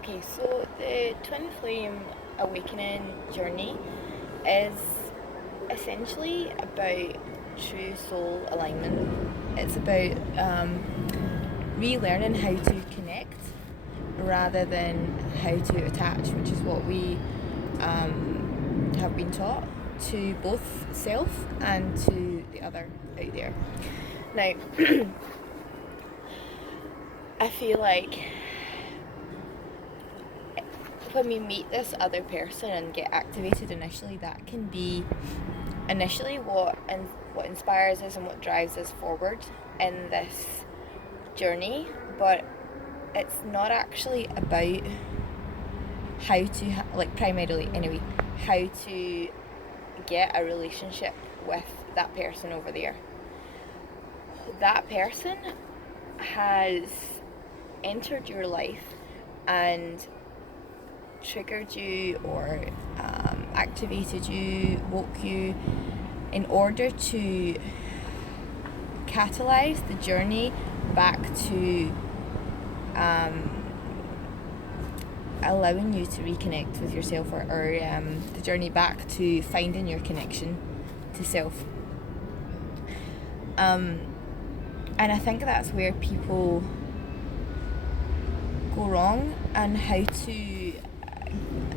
Okay, so the Twin Flame Awakening journey is essentially about true soul alignment. It's about relearning how to connect rather than how to attach, which is what we have been taught to both self and to the other out there. Now, I feel like when we meet this other person and get activated initially, that can be initially what inspires us and what drives us forward in this journey. But it's not actually about how to primarily anyway, how to get a relationship with that person over there. That person has entered your life and triggered you or activated you, woke you in order to catalyze the journey back to allowing you to reconnect with yourself, or the journey back to finding your connection to self. And I think that's where people go wrong and how to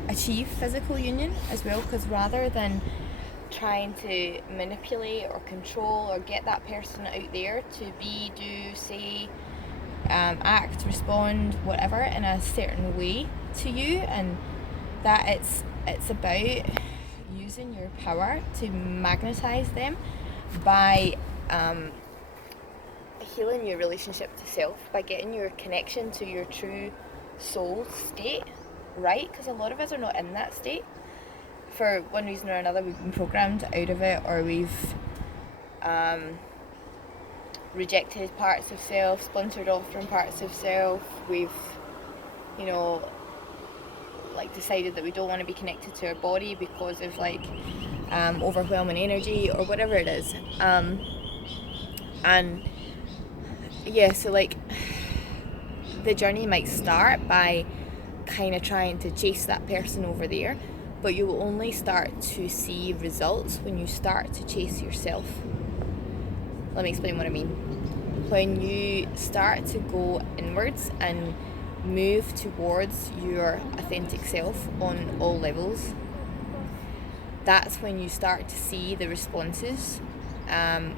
achieve physical union as well, because rather than trying to manipulate or control or get that person out there to be, do, say, act, respond, whatever in a certain way to you, and that it's about using your power to magnetize them by healing your relationship to self, by getting your connection to your true soul state right, because a lot of us are not in that state for one reason or another. We've been programmed out of it, or we've rejected parts of self, splintered off from parts of self. We've decided that we don't want to be connected to our body because of overwhelming energy or whatever it is. And yeah, so the journey might start by kind of trying to chase that person over there, but you will only start to see results when you start to chase yourself. Let me explain what I mean. When you start to go inwards and move towards your authentic self on all levels, that's when you start to see the responses on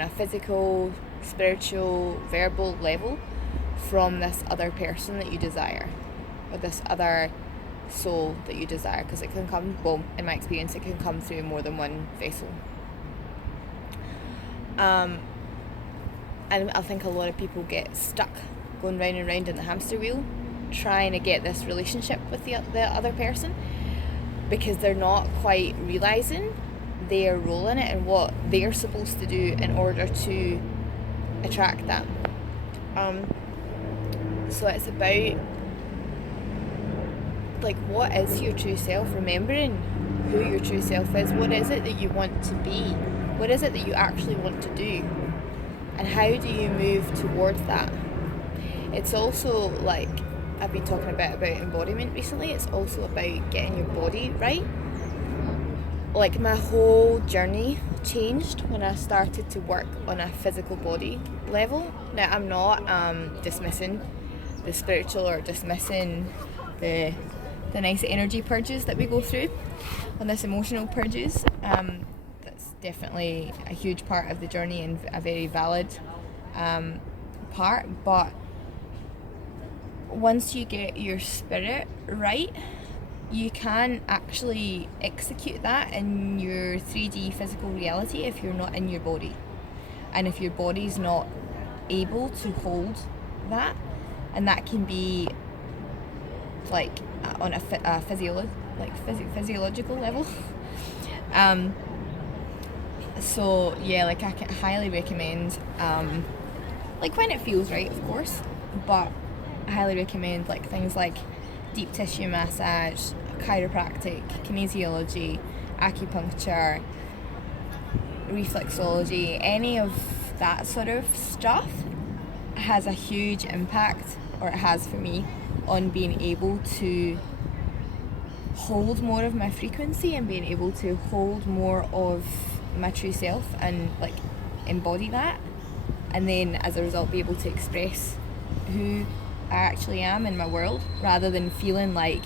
a physical, spiritual, verbal level from this other person that you desire, or this other soul that you desire, because it can come, well, in my experience, it can come through more than one vessel. And I think a lot of people get stuck going round and round in the hamster wheel trying to get this relationship with the other person, because they're not quite realising their role in it and what they're supposed to do in order to attract that. So it's about what is your true self, remembering who your true self is. What is it that you want to be? What is it that you actually want to do? And how do you move towards that? It's also I've been talking about embodiment recently. It's also about getting your body right. My whole journey changed when I started to work on a physical body level. Now, I'm not dismissing the spiritual or dismissing the nice energy purges that we go through on this emotional purges. That's definitely a huge part of the journey and a very valid part. But once you get your spirit right, you can actually execute that in your 3D physical reality if you're not in your body, and if your body's not able to hold that. And that can be on a physiological level. So yeah, I can highly recommend when it feels right, of course, but I highly recommend things like deep tissue massage, chiropractic, kinesiology, acupuncture, reflexology. Any of that sort of stuff has a huge impact, or it has for me, on being able to hold more of my frequency and being able to hold more of my true self and like embody that, and then as a result be able to express who I actually am in my world, rather than feeling like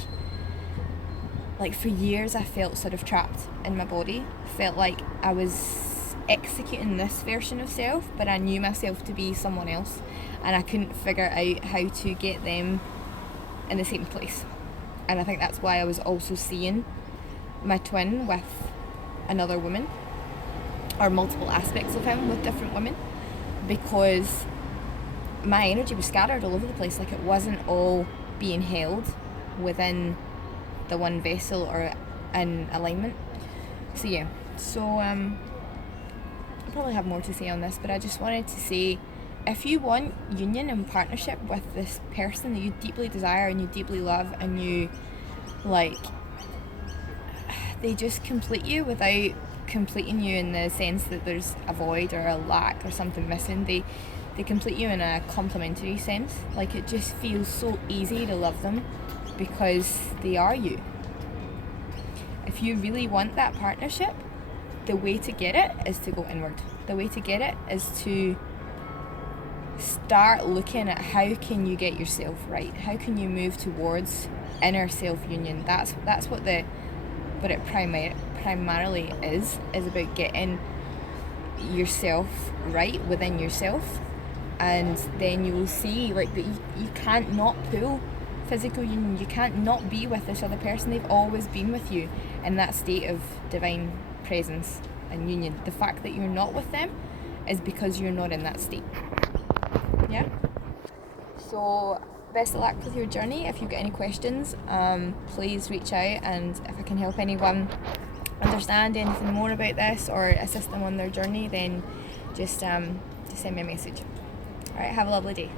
for years I felt sort of trapped in my body. Felt like I was executing this version of self, but I knew myself to be someone else, and I couldn't figure out how to get them in the same place. And I think that's why I was also seeing my twin with another woman, or multiple aspects of him with different women, because my energy was scattered all over the place. Like, it wasn't all being held within the one vessel or in alignment. So yeah, I probably have more to say on this, but I just wanted to say, if you want union and partnership with this person that you deeply desire and you deeply love, and you like, they just complete you without completing you in the sense that there's a void or a lack or something missing. They complete you in a complementary sense. Like, it just feels so easy to love them because they are you. If you really want that partnership, the way to get it is to go inward. The way to get it is to start looking at how can you get yourself right? How can you move towards inner self-union? That's what it primarily is about getting yourself right within yourself. And then you will see, like, that you can't not pull physical union. You can't not be with this other person. They've always been with you in that state of divine presence and union. The fact that you're not with them is because you're not in that state. Yeah? So, best of luck with your journey. If you've got any questions, please reach out, and if I can help anyone understand anything more about this or assist them on their journey, then just send me a message. Alright, have a lovely day.